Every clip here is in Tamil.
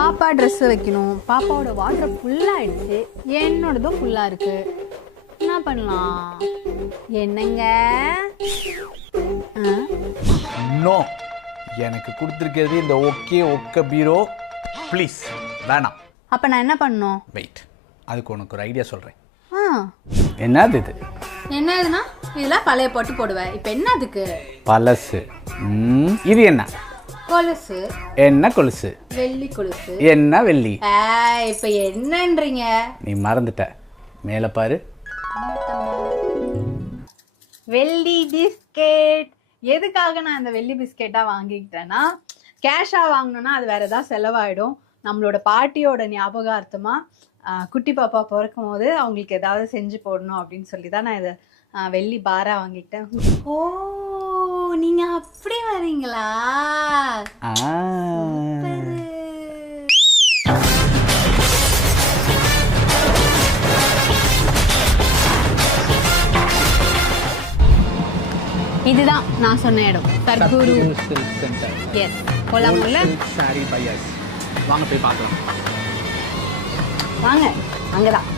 பாப்பா ட்ரெஸ் வைக்கணும். பாப்பாவோட வாட்டர் ஃபுல்லாகிடுச்சு, என்னோடதும் ஃபுல்லாக இருக்கு. என்ன பண்ணலாம்? என்னங்க? நோ, எனக்கு கொடுத்துருக்கிறது இந்த ஒக்க பீரோ. ப்ளீஸ் வேணாம். அப்போ நான் என்ன பண்ணணும்? வெயிட், அதுக்கு உனக்கு ஒரு ஐடியா சொல்கிறேன். என்னது இது? என்ன இதுனா? இதெல்லாம் பழைய போட்டு போடுவேன். இப்போ என்ன அதுக்கு? பழசு. இது என்ன? கொலுசு. என்ன கொலுசு? வெள்ளி கொலுசு. என்ன வெள்ளி? இப்போ என்னன்றீங்க? நீ மறந்துட்ட, மேலே பாரு. வெள்ளி பிஸ்கெட். எதுக்காக நான் இந்த வெள்ளி பிஸ்கெட்டா வாங்கிக்கிட்டேன்னா, கேஷா வாங்கணும்னா அது வேற ஏதாவது செலவாயிடும். நம்மளோட பாட்டியோட ஞாபகார்த்தமா குட்டி பாப்பா பிறக்கும் போது அவங்களுக்கு ஏதாவது செஞ்சு போடணும் அப்படின்னு சொல்லி தான் நான் இதை வெள்ளி பாரா வாங்கிக்கிட்டேன். ஓ, நீங்க அப்படி வரீங்களா? இதுதான் நான் சொன்ன இடம், சத்குரு சில்க் சென்டர். எஸ், போலாம்ல? சாரி பையர்ஸ், வாங்க போய் பார்க்கலாம். வாங்க, அங்கதான்.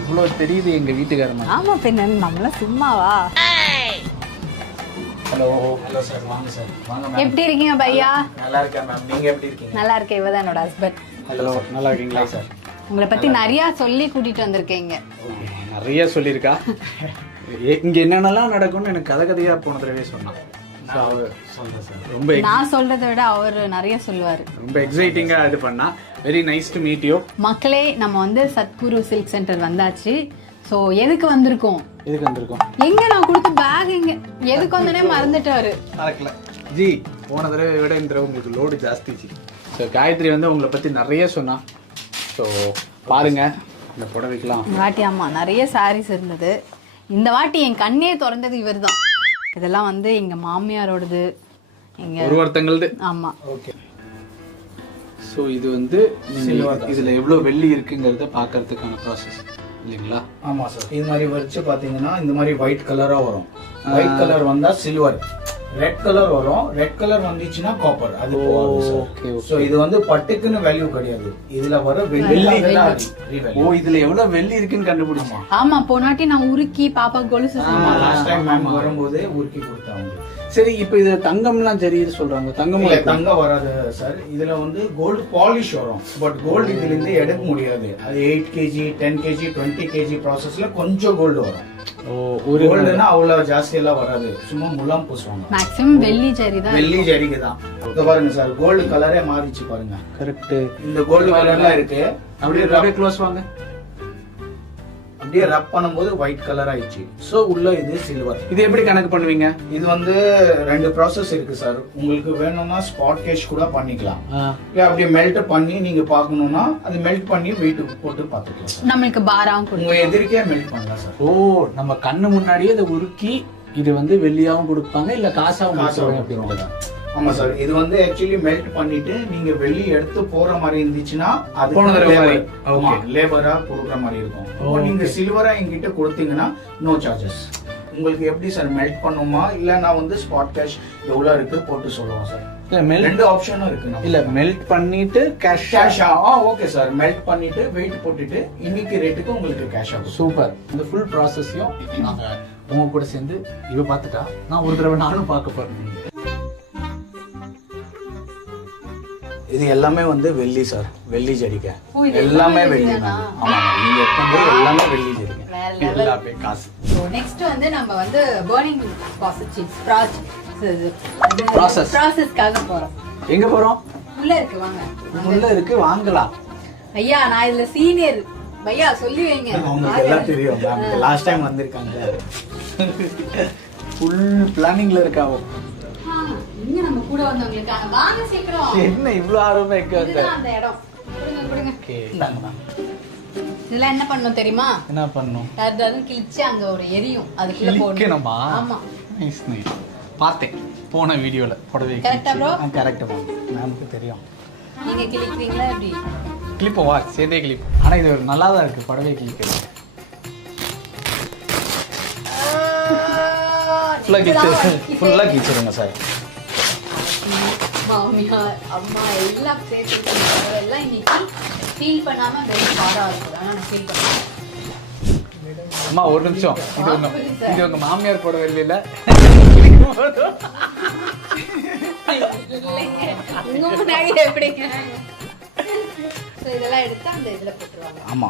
இவ்வளோ தெரியுது எங்க வீட்டுக்காரமா. ஆமா, பின்ன நம்மள சும்மாவா? ஹலோ ஹலோ சார், வாங்க சார், வாங்க. எப்படி இருக்கீங்க பையா? நல்லா இருக்கேன் மேம், நீங்க எப்படி இருக்கீங்க? நல்லா இருக்கேன். இவதான் என்னோட ஹஸ்பண்ட். ஹலோ, நல்லா இருக்கீங்களா சார்? உங்களை பத்தி நிறைய சொல்லி கூட்டிட்டு வந்திருக்கீங்க. நிறைய சொல்லியிருக்கா. இங்க என்னென்னலாம் நடக்கும்னு எனக்கு கதையா போன தடவை சொன்னான். ரொம்ப நான் சொல்றதை விட அவர் நிறைய சொல்லுவாரு. ரொம்ப எக்ஸைட்டிங்கா இது பண்ணா. Very nice to meet you. மக்களே, நம்ம வந்து சத்குரு சில்க் சென்டர் வந்தாச்சு. ஸோ எதுக்கு வந்திருக்கோம்? எங்க நான் கொடுத்த பேக் எங்க? எதுக்கு வந்தனே மறந்துட்டாரு. மறக்கல ஜி, போன தடவை விட இந்த தடவை உங்களுக்கு லோடு ஜாஸ்தி ஜி. ஸோ காயத்ரி வந்து உங்களை பத்தி நிறைய சொன்னா. ஸோ பாருங்க, இந்த புடவைக்கலாம் வாட்டி. ஆமா, நிறைய சாரீஸ் இருந்தது. இந்த வாட்டி என் கண்ணே திறந்தது இவர் தான். இதெல்லாம் வந்து எங்க மாமியாரோடது, எங்க ஒருத்தங்களது. ஆமா. ஓகே. ஸோ இது வந்து இதுல எவ்வளோ வெள்ளி இருக்குங்கிறத பார்க்கறதுக்கான ப்ராசஸ் இல்லைங்களா? ஆமாம் சார். இது மாதிரி வச்சு பார்த்தீங்கன்னா இந்த மாதிரி ஒயிட் கலராக வரும். ஒயிட் கலர் வந்தால் சில்வர், ரெட் கலர் வரும். ரெட் கலர் வந்துச்சுன்னா காப்பர். அது ஓகே. ஸோ இது வந்து பட்டுக்குன்னு வேல்யூ கிடையாது. இதுல வர வெள்ளி. ஓ, இதுல எவ்வளவு வெள்ளி இருக்குன்னு கண்டுபிடிச்சோம். ஆமா, போனாட்டி நான் உருக்கி பாப்பா கொலுசு லாஸ்ட் டைம் மேம் வரும்போது உருக்கி கொடுத்தாங்க. சரி, இப்போ இது தங்கம்லாம் தெரியுது சொல்றாங்க. தங்கம் வராது சார். இதுல வந்து கோல்டு பாலிஷ் வரும். பட் கோல்டு இதுல இருந்து எடுக்க முடியாது. அது 8 kg 10 kg 20 kg ப்ராசஸ்ல கொஞ்சம் கோல்டு வரும். ஒரு கோல்டுனா அவ்வளவு ஜாஸ்தி எல்லாம் வராது. சும்மா முலாம் பூசுவாங்க. மேக்ஸிமம் வெள்ளி ஜரி தான். வெள்ளி ஜரிக்கு தான். இத பாருங்க சார், கோல்டு கலரே மாறிச்சு பாருங்க. கரெக்ட். இந்த கோல்டு கலர்ல இருக்கு. அப்படியே ரபே க்ளோஸ் வாங்க. அப்படியே ரப் பண்ணும்போது ஒயிட் கலர் ஆயிடுச்சு. சோ உள்ள இது சில்வர். இது எப்படி கணக்கு பண்ணுவீங்க? இது வந்து 2 ப்ராசஸ் இருக்கு சார். உங்களுக்கு வேணும்னா ஸ்பாட் கேஷ் கூட பண்ணிக்கலாம். இல்ல அப்படியே மெல்ட் பண்ணி நீங்க பார்க்கணும்னா அது மெல்ட் பண்ணி வெயிட் போட்டு பார்த்துக்கலாம். நமக்கு பாராவும் உங்க எதிர்க்கே மெல்ட் பண்ணலாம் சார். ஓ, நம்ம கண்ணு முன்னாடியே இதை உருக்கி இது வந்து வெள்ளியாவும் கொடுப்பாங்க, இல்ல காசாவும் கொடுப்பாங்க. ஆமா சார். இது வந்து ஆக்சுவலி மெல்ட் பண்ணிட்டு நீங்க வெள்ளி எடுத்து போற மாதிரி இருந்துச்சுன்னா அது லேபரா கொடுக்குற மாதிரி இருக்கும். நீங்க சில்வரா என்கிட்ட கொடுத்தீங்கன்னா நோ சார்ஜஸ். உங்களுக்கு எப்படி சார் மெல்ட் பண்ணுமா, இல்ல நான் வந்து ஸ்பாட் கேஷ் எவ்வளவு இருக்கு போட்டு சொல்லுவோம் சார். ரெண்டு ஆப்ஷனும் இருக்கு. இல்ல மெல்ட் பண்ணிட்டு கேஷ். Okay sir. மெல்ட் பண்ணிட்டு வெயிட் போட்டுட்டு இன்னைக்கு ரேட்டுக்கு உங்களுக்கு கேஷ் ஆகும். சூப்பர். இந்த ஃபுல் ப்ராசஸையும் நாங்க உங்க கூட சேர்ந்து இவ பார்த்துட்டா நான் ஒரு தடவை நானும் பார்க்க போறேன். இது எல்லாமே வந்து வெள்ளி சார். வெள்ளி ஜரிகை எல்லாமே வெள்ளி. ஆமா, நீங்க எப்பவுமே எல்லாமே வெள்ளி ஜரிகை. எல்லாமே காசு. நெக்ஸ்ட் வந்து நம்ம வந்து பர்னிங் ப்ராசஸ்க்காக போறோம். எங்க போறோம்? உள்ள இருக்கு, வாங்க. உள்ள இருக்கு, வாங்கலாம். ஐயா, நான் இதுல சீனியர். பையா சொல்லி வைங்க. உங்களுக்கு எல்லாம் தெரியும். லாஸ்ட் டைம் வந்திருக்காங்க. ஃபுல் பிளானிங்ல இருக்காவோ. இங்க நம்ம கூட வந்தவங்களுக்காக வாங்க சீக்கிரம். என்ன இவ்ளோ ஆர்வமா இருக்கு அந்த இடம். கொடுங்க. ஓகே. இதெல்லாம் என்ன பண்ணனும் தெரியுமா? என்ன பண்ணனும்? அதாவது கிழிச்சு அங்க ஒரு எரியும், அதுக்குள்ள போடணும். ஆமா. நைஸ். பார்த்தேன் போன வீடியோல. புடவை கரெக்ட்டா ப்ரோ? கரெக்ட்டா ப்ரோ. நமக்கு தெரியும். நீங்க கிழிக்கிறீங்களா எப்படி? கிளிப் வா, சேதே கிளிப். ஆனா இது நல்லா தான் இருக்கு புடவை கிழிக்கிறது. ஃபுல்லா கிழிச்சிருங்க சார். மாமியார் அம்மா எல்லாம் சேர்த்து எல்லாம் இன்னைக்கு ஃபீல் பண்ணாம வெரி பாரா இருக்கும். ஆனா நான் ஃபீல் பண்ணேன். அம்மா ஒரு நிமிஷம், இது உங்க மாமியார் போட வெளியில உங்க முன்னாடி எப்படிங்க? இதெல்லாம் எடுத்து அந்த இதுல போட்டுருவாங்க. ஆமா,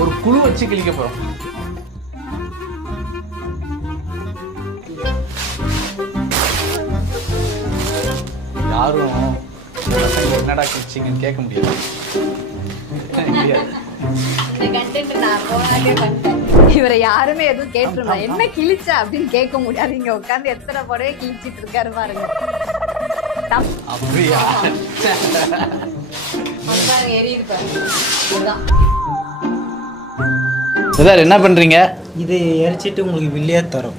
ஒரு குழு வச்சு கிழிக்க போறோம். யாரும் என்னடா கிழிச்சிங்கன்னு கேட்க முடியாது. இவரை யாருமே எதுவும் கேட்டுருமா என்ன கிழிச்சா அப்படின்னு கேட்க முடியாது. இங்க உட்காந்து எத்தனை புடவை கிழிச்சிட்டு இருக்காரு பாருங்க. அப்படியா? ஏறி இருப்பாரு. சார் என்ன பண்றீங்க? இதை எரிச்சிட்டு உங்களுக்கு வில்லியா தரோம்.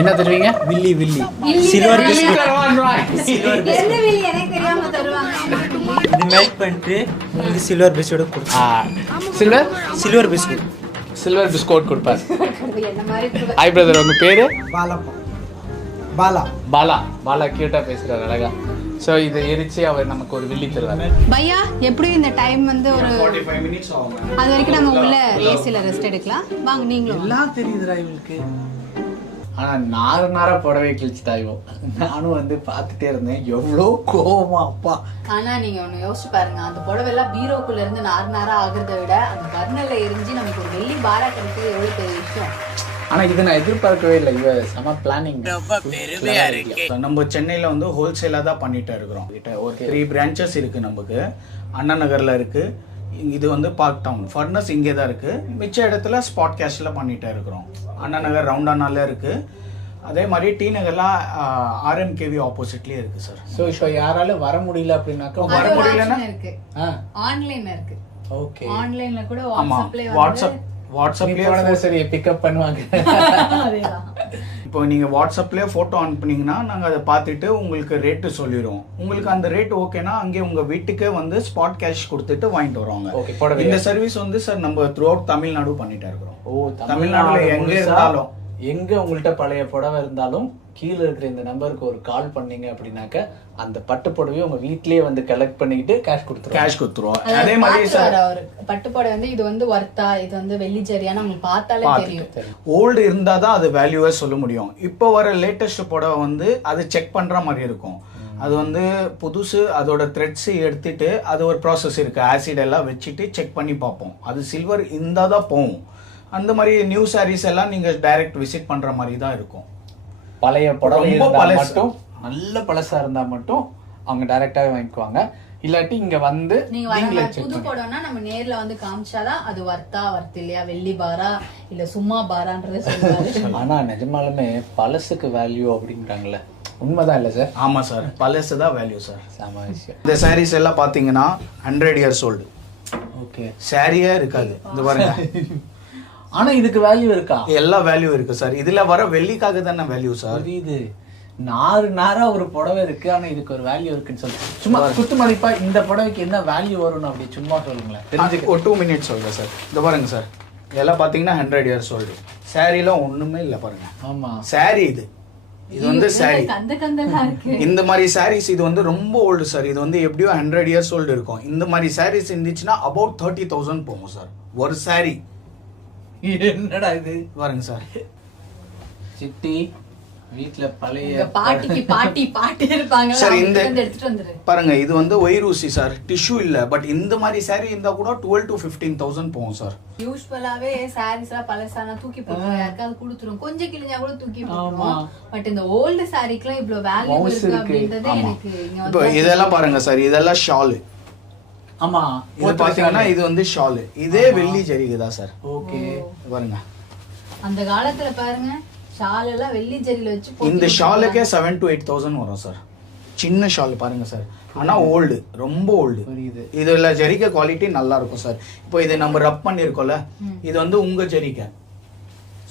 என்ன தருவீங்க? வில்லி வில்லி சில்வர் பிஸ்கட். இது மெல்ட் பண்ணிட்டு உங்களுக்கு சில்வர் பிஸ்கட் கொடுப்போம். சில்வர் பிஸ்கட் சில்வர் பிஸ்கட் கொடுப்பார். ஹாய் பிரதர், உங்க பேரு? பாலாப்பா. பாலா பாலா. பாலா கியூட்டா பேசுறாரு, அழகா. சோ இதை எரிச்சு அவர் நமக்கு ஒரு வில்லி தருவாரு. பையா எப்படி இந்த டைம் வந்து ஒரு 45 minutes ஆகும். அது வரைக்கும் நம்ம உள்ள ஏசில ரெஸ்ட் எடுக்கலாம். வாங்க நீங்களும். எல்லாம் தெரியுதுடா இவங்களுக்கு. ஆனா நார புடவை கிழிச்சுட்டாயோ. நானும் வந்து பார்த்துட்டே இருந்தேன், எவ்வளோ கோவமா அப்பா. ஆனா நீங்க ஒண்ணு யோசிச்சு பாருங்க, அந்த புடவை எல்லாம் பீரோக்குள்ள இருந்து நாரா ஆகுறத விட அந்த பர்னர்ல எரிஞ்சு நமக்கு ஒரு வெள்ளி பாரா கிடைக்கிறது எவ்வளவு பெரிய விஷயம். ஆனா இதை நான் எதிர்பார்க்கவே இல்லை. இவ செம பிளானிங். நம்ம சென்னையில வந்து ஹோல்சேலா தான் பண்ணிட்டு இருக்கிறோம். ஒரு 3 branches இருக்கு நமக்கு. அண்ணா நகர்ல இருக்கு, இது வந்து பார்க் டவுன். ஃபர்னஸ் இங்கே தான் இருக்கு. மிச்ச இடத்துல ஸ்பாட் கேஷ்ல பண்ணிட்டு இருக்கிறோம். அண்ணா நகர் ரவுண்டானால இருக்கு. அதே மாதிரி டி நகர்லாம் RMKV ஆப்போசிட்லயே இருக்கு சார். ஸோ இப்போ யாராலும் வர முடியல அப்படின்னாக்கா வர முடியலன்னா இருக்கு, ஆன்லைன்ல இருக்கு. ஓகே, ஆன்லைன்ல கூட வாட்ஸ்அப்லயே சரி பிக்கப் பண்ணுவாங்க. இப்போ நீங்க வாட்ஸ்அப்லயே போட்டோ அனுப்புனீங்கன்னா நாங்க அதை பார்த்துட்டு உங்களுக்கு ரேட்டு சொல்லிடுவோம். உங்களுக்கு அந்த ரேட் ஓகேனா அங்கே உங்க வீட்டுக்கே வந்து ஸ்பாட் கேஷ் கொடுத்துட்டு வாங்கிட்டு வருவாங்க. இந்த சர்வீஸ் வந்து சார் நம்ம த்ரூ அவுட் தமிழ்நாடு பண்ணிட்டே இருக்கிறோம். ஓ, தமிழ்நாடுல எங்க இருந்தாலும், எங்க உங்கள்கிட்ட பழைய புடவை இருந்தாலும் கீழே இருக்கிற இந்த நம்பருக்கு ஒரு கால் பண்ணீங்க அப்படின்னாக்க அந்த பட்டு புடவையை உங்க வீட்லயே வந்து கலெக்ட் பண்ணிக்கிட்டு கேஷ் கொடுத்துருவோம். அதே மாதிரி சார் பட்டு புடவை வந்து இது வந்து வர்த்தா, இது வந்து வெள்ளி ஜரியான்னு உங்களுக்கு பார்த்தாலே தெரியும். ஓல்டு இருந்தாதான் அது வேல்யூவே சொல்ல முடியும். இப்போ வர லேட்டஸ்ட் புடவை வந்து அது செக் பண்ற மாதிரி இருக்கும். அது வந்து புதுசு, அதோட த்ரெட்ஸ் எடுத்துட்டு அது ஒரு ப்ராசஸ் இருக்கு, ஆசிட் எல்லாம் வச்சுட்டு செக் பண்ணி பார்ப்போம். அது சில்வர் இருந்தாதான் போகும். அந்த மாதிரி நியூ சாரீஸ் எல்லாம் நீங்க டைரக்ட் விசிட் பண்ற மாதிரி தான் இருக்கும். பழைய புடவை மட்டும் நல்ல பழசா இருந்தா மட்டும் அவங்க டைரக்டாவே வாங்கிக்குவாங்க. இல்லாட்டி இங்க வந்து நீங்க புது புடவைனா நம்ம நேர்ல வந்து காமிச்சாதான் அது வர்த்தா இல்லையா, வெள்ளி பாரா இல்ல சும்மா பாரான்றதை சொல்லுவாங்க. ஆனா நிஜமாலுமே பழசுக்கு வேல்யூ அப்படின்றாங்கல்ல, உண்மைதான் இல்ல சார்? ஆமா சார், பழசு தான் வேல்யூ சார். சாம விஷயம். இந்த சாரீஸ் எல்லாம் பாத்தீங்கன்னா 100 years old. ஓகே, சாரியே இருக்காது. இது பாருங்க. ஆனா இதுக்கு வேல்யூ இருக்கா? எல்லா வேல்யூ இருக்கு சார். இதுல வர வெள்ளிக்காக தானே வேல்யூ சார். இது நாரா ஒரு புடவை இருக்கு, ஆனா இதுக்கு ஒரு வேல்யூ இருக்குன்னு சொல்லுங்க. சும்மா குத்து மதிப்பா இந்த புடவைக்கு என்ன வேல்யூ வரும் அப்படி சும்மா சொல்லுங்களேன். ஒரு 2 minutes சொல்றேன் சார். இந்த பாருங்க சார், இதெல்லாம் பாத்தீங்கன்னா 100 years old. சாரிலாம் ஒண்ணுமே இல்ல பாருங்க. ஆமா, சாரி இது வந்து சாரி. இந்த மாதிரி சாரீஸ் இது வந்து ரொம்ப ஓல்டு சார். இது வந்து எப்படியோ 100 years old இருக்கும். இந்த மாதிரி சாரீஸ் இருந்துச்சுன்னா about 30,000 போகும் சார் ஒரு சாரி. என்னடா இது பாருங்க சார். சிட்டி வீட்ல பழைய பாட்டி இருப்பாங்க சார். இந்த பாருங்க, இது வந்து ஒயிரூசி சார், டிஷ்யூ இல்ல. பட் இந்த மாதிரி சாரி இருந்தா கூட 12 to 15,000 போகும் சார். யூசுவலாவே சாரீஸ் எல்லாம் பழசானா தூக்கி போட்டுரும், யாருக்காவது கொடுத்துரும், கொஞ்சம் கிழிஞ்சா கூட தூக்கி போட்டுரும். பட் இந்த ஓல்டு சாரிக்குலாம் இவ்வளவு வேல்யூ இருக்கு அப்படின்றதே எனக்கு. இப்போ இதெல்லாம் பாருங்க சார், இதெல்லாம் ஷால். ஆமா, இது பாத்தீங்கன்னா இது வந்து ஷால். இதே வெள்ளி ஜரிகை தான் சார். ஓகே, பாருங்க. அந்த காலத்துல பாருங்க ஷால் எல்லாம் வெள்ளி ஜரியில வச்சு இந்த ஷாலுக்கே 7 to 8,000 வரும் சார். சின்ன ஷால் பாருங்க சார். ஆனா ஓல்டு, ரொம்ப ஓல்டு. இதுல ஜரிகை குவாலிட்டி நல்லா இருக்கும் சார். இப்போ இது நம்ம ரப் பண்ணிருக்கோம்ல, இது வந்து உங்க ஜரிகை.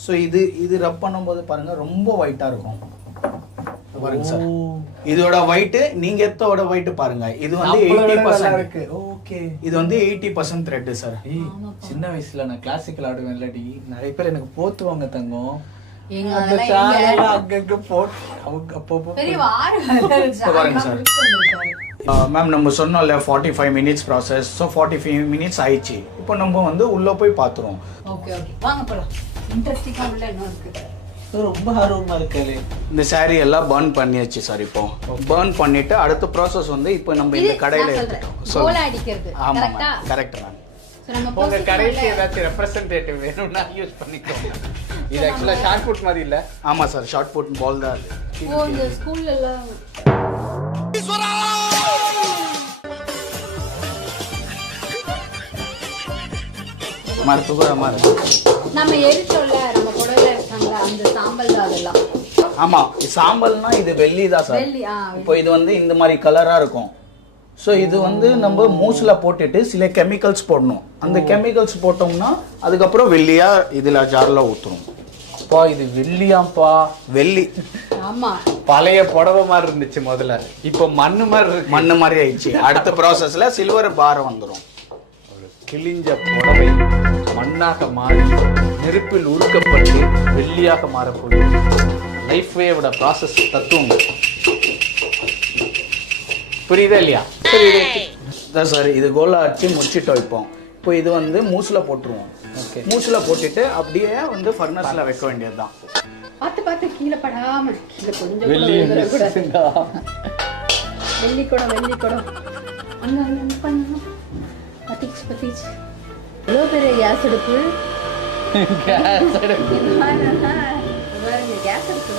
ஸோ இது ரப் பண்ணும்போது பாருங்க ரொம்ப ஒயிட்டா இருக்கும். பாருங்க சார், இதோட ஒயிட் நீங்க எத்தோட ஒயிட் பாருங்க. இது வந்து 80% இருக்கு. ஓகே, இது வந்து 80% த்ரெட் சார். சின்ன வயசுல நான் கிளாசிக்கல் ஆடுவேன் இல்லாட்டி நிறைய பேர் எனக்கு போத்துவாங்க தங்கம். எங்க அந்த அதெல்லாம் சேனல் அங்கங்க போட்டு அவங்க அப்பப்போ பெரிய வார பாருங்க சார். மேம் நம்ம சொன்னோம்ல 45 மினிட்ஸ் ப்ராசஸ். ஸோ 45 மினிட்ஸ் ஆயிடுச்சு. இப்போ நம்ம வந்து உள்ள போய் பார்த்துருவோம். ஓகே ஓகே வாங்க போலாம். இன்ட்ரெஸ்டிங்கா உள்ள என்ன இருக்கு? ரொம்ப ஆர்வமா இருக்காரு. இந்த saree எல்லாம் பர்ன் பண்ணியாச்சு சார். இப்போ பர்ன் பண்ணிட்டு அடுத்த ப்ராசஸ் வந்து இப்போ நம்ம இந்த கடையில எடுத்துட்டோம். கோல அடிக்கிறது ஆமா கரெக்ட்டா? Correct ma'am. சோ நம்ம உங்க post கடைக்கு ஏதாச்சும் ரெப்ரசன்டேட்டிவ் வேணும்னா யூஸ் பண்ணிக்கோங்க. இது ஆக்சுவலா ஷார்ட் புட் மாதிரி இல்ல. ஆமா சார், ஷார்ட் புட் பால் தான் அது. ஓ இந்த ஸ்கூல்ல எல்லாம் மருத்துவ மாதிரி. நம்ம எரிச்சோல்ல நம்ம குடல இருக்காங்க அந்த சாம்பல் தான் அதெல்லாம். ஆமா, சாம்பல்னா இது வெள்ளி தான் சார். வெள்ளி இப்போ இது வந்து இந்த மாதிரி கலரா இருக்கும். ஸோ இது வந்து நம்ம மூஸ்ல போட்டுட்டு சில கெமிக்கல்ஸ் போடணும். அந்த கெமிக்கல்ஸ் போட்டோம்னா அதுக்கப்புறம் வெள்ளியா இதுல ஜார்ல ஊத்துறோம். அப்பா இது வெள்ளியாம்பா. வெள்ளி ஆமா பழைய புடவை மாதிரி இருந்துச்சு முதல்ல, இப்போ மண்ணு மாதிரி இருக்கு. மண்ணு மாதிரி ஆயிடுச்சு. அடுத்த ப்ராசஸ்ல சில்வர் பார் வந்துடும். ஒரு கிழிஞ்ச புடவை மண்ணாக மாறி நெருப்பில் உருக்கப்பட்டு வெள்ளியாக மாறக்கூடிய லைஃப் வேவோட ப்ராசஸ் தத்துவம். புரியுதா இல்லையா? அதான் சார், இது கோலா அடிச்சு முடிச்சுட்டோம். இப்போ இது வந்து மூஸ்ல போட்டுருவோம். ஓகே, மூஸ்ல போட்டுட்டு அப்படியே வந்து ஃபர்னஸ்ல வைக்க வேண்டியதுதான். பார்த்து பார்த்து கீழே படாம கீழே கொஞ்சம் கூட வெள்ளி விழுந்துடக்கூடாது. வெள்ளி குடம் வெள்ளி குடம் அங்க அங்க பண்ணணும். பத்திச்சு பத்திச்சு எவ்வளோ பெரிய கேஸ் அடுப்பு. கேஸ் அடுப்பு. கேஸ் அடுப்பு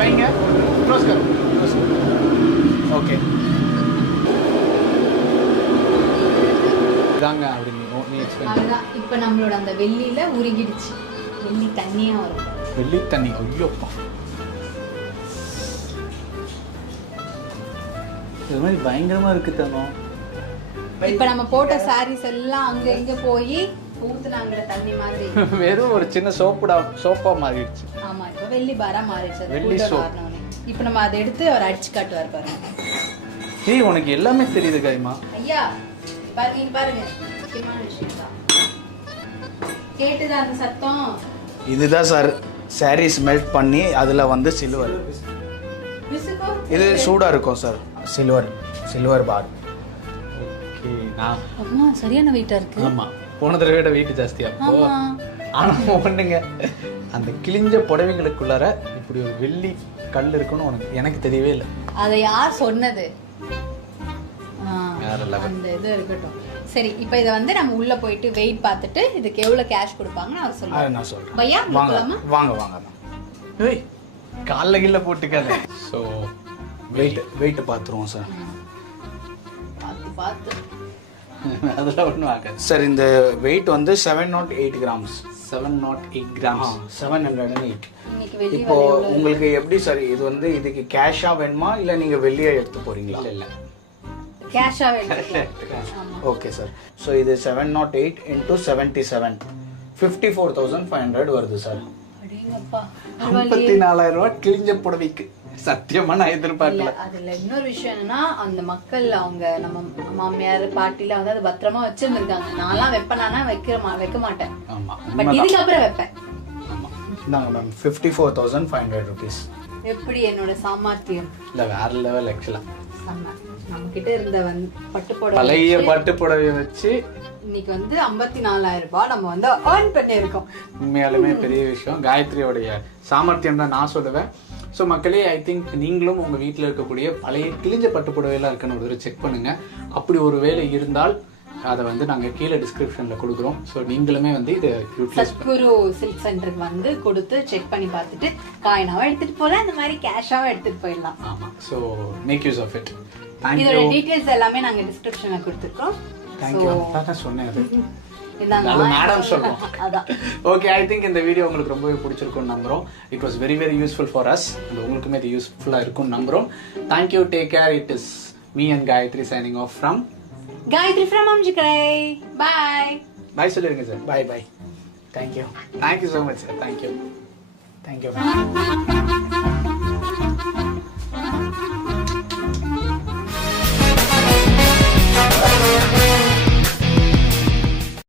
வைங்க. க்ளோஸ் கர். ஓகே, இதாங்க அப்படி நீ எக்ஸ்பிளைன். அதுதான் இப்போ நம்மளோட அந்த வெள்ளியில உருகிடுச்சு. வெள்ளி தண்ணியா வரும். வெள்ளி தண்ணி. ஐயோப்பா, இது மாதிரி பயங்கரமா இருக்கு தங்கம். இப்ப நம்ம போட்ட சாரீஸ் எல்லாம் அங்க இங்க போய் ஊத்துனாங்கல தண்ணி மாதிரி. வெறும் ஒரு சின்ன சோப்பா மாறிடுச்சு. ஆமா இப்ப வெள்ளி பாரா மாறிடுச்சு. அது வெள்ளி கூட்டம் soap. மாறினோனே. இப்ப நம்ம அதை எடுத்து அவர் அடிச்சு காட்டுவார் பாருங்க. ஏய் உனக்கு எல்லாமே தெரியுது கைமா. ஐயா பாருங்க இங்க பாருங்க. முக்கியமான விஷயம் தான். கேட்டுதா அந்த சத்தம்? இதுதான் சார் சாரீஸ் மெல்ட் பண்ணி அதுல வந்து சில்வர். விசுகோ இது சூடா இருக்கும் சார். சில்வர் பார். ஓகே, நான் அம்மா சரியான வெயிட்டா இருக்கு. ஆமா போன தடவை விட வெயிட் ஜாஸ்தி அப்போ. ஆமா ஆனா ஒண்ணுங்க, அந்த கிழிஞ்ச புடவைங்களுக்குள்ளார இப்படி ஒரு வெள்ளி கல் இருக்குன்னு எனக்கு தெரியவே இல்லை. அதை யார் சொன்னது? வேற level. அந்த இது இருக்கட்டும். சரி இப்போ இதை வந்து நம்ம உள்ள போயிட்டு வெயிட் பார்த்துட்டு இதுக்கு எவ்வளவு கேஷ் கொடுப்பாங்கன்னு அவர் அதை சொல்லுவாங்க. நான் சொல்றேன். பையா வாங்க போலாமா? வாங்க வாங்க. ஏய் கால்ல கீழ போட்டுக்காத. ஸோ வெயிட் பார்த்துருவோம் சார். பார்த்து பார்த்து அதெல்லாம் ஒன்றும் ஆகாது சார். இந்த வெயிட் வந்து 708 கிராம்ஸ். 708 கிராம்ஸ். 708. இன்னைக்கு வெள்ளி இப்போ உங்களுக்கு எப்படி சார் இது வந்து இதுக்கு கேஷா வேணுமா இல்ல நீங்க வெளியே எடுத்து போறீங்களா? இல்ல கேஷா வேணும். Okay sir. ஸோ இது 708 into 77 54,500 வருது சார். அடேங்கப்பா. 54,000 ரூபாய் கிழிஞ்ச புடவைக்கு. சத்தியமா நான் இல்ல எதிர்பார்க்கல. அதுல இன்னொரு விஷயம் என்னன்னா அந்த மக்கள் அவங்க நம்ம மாமியார் பாட்டில வந்து அது பத்திரமா வச்சிருந்திருக்காங்க. நான்லாம் வைப்பேனா வைக்க மாட்டேன். ஆமா பட் இதுக்கப்புறம் வைப்பேன். ஆமா. இந்தாங்க மேம் 54,500 rupees. எப்படி என்னோட சாமர்த்தியம். இல்ல வேற லெவல் ஆக்சுவலா. நம்ம கிட்ட இருந்த பட்டு புடவை பழைய பட்டு புடவையை வச்சு இன்னைக்கு வந்து 54,000 ரூபாய் நம்ம வந்து ஏர்ன் பண்ணியிருக்கோம். உண்மையாலுமே பெரிய விஷயம். காயத்ரியோடைய சாமர்த்தியம் தான் நான் சொல்லுவேன். ஸோ மக்களே, ஐ திங்க் நீங்களும் உங்கள் வீட்டில் இருக்கக்கூடிய பழைய கிழிஞ்ச பட்டு புடவையெல்லாம் இருக்குன்னு ஒரு தடவை செக் பண்ணுங்கள். அப்படி ஒரு வேலை இருந்தால் அதை வந்து நாங்கள் கீழே டிஸ்கிரிப்ஷனில் கொடுக்குறோம். ஸோ நீங்களுமே வந்து இதை யூட்டிலைஸ் சத்குரு சில்க் சென்டருக்கு வந்து கொடுத்து செக் பண்ணி பார்த்துட்டு காயினாவும் எடுத்துகிட்டு போகலாம், இந்த மாதிரி கேஷாகவும் எடுத்துகிட்டு போயிடலாம். ஆமாம். So make use of it. இதோட டீட்டெயில்ஸ் எல்லாமே நாங்கள் டிஸ்கிரிப்ஷனில் கொடுத்துருக்கோம். தேங்க்யூ. அதான் சொன்னேன் அது. இந்தாங்க மேடம் சொல்லுவோம். அதான். ஓகே, ஐ திங்க் இந்த வீடியோ உங்களுக்கு ரொம்பவே பிடிச்சிருக்கும்னு நம்புறோம். It was very very useful for us. And உங்களுக்குமே இது யூஸ்ஃபுல்லாக இருக்கும்னு நம்புறோம். Thank you. Take care. It is me and Gayathri signing off from Gayathri from Amjikkarai. Bye bye சொல்லிருங்க sir. Bye bye. Thank you. Thank you so much sir. Thank you. Thank you.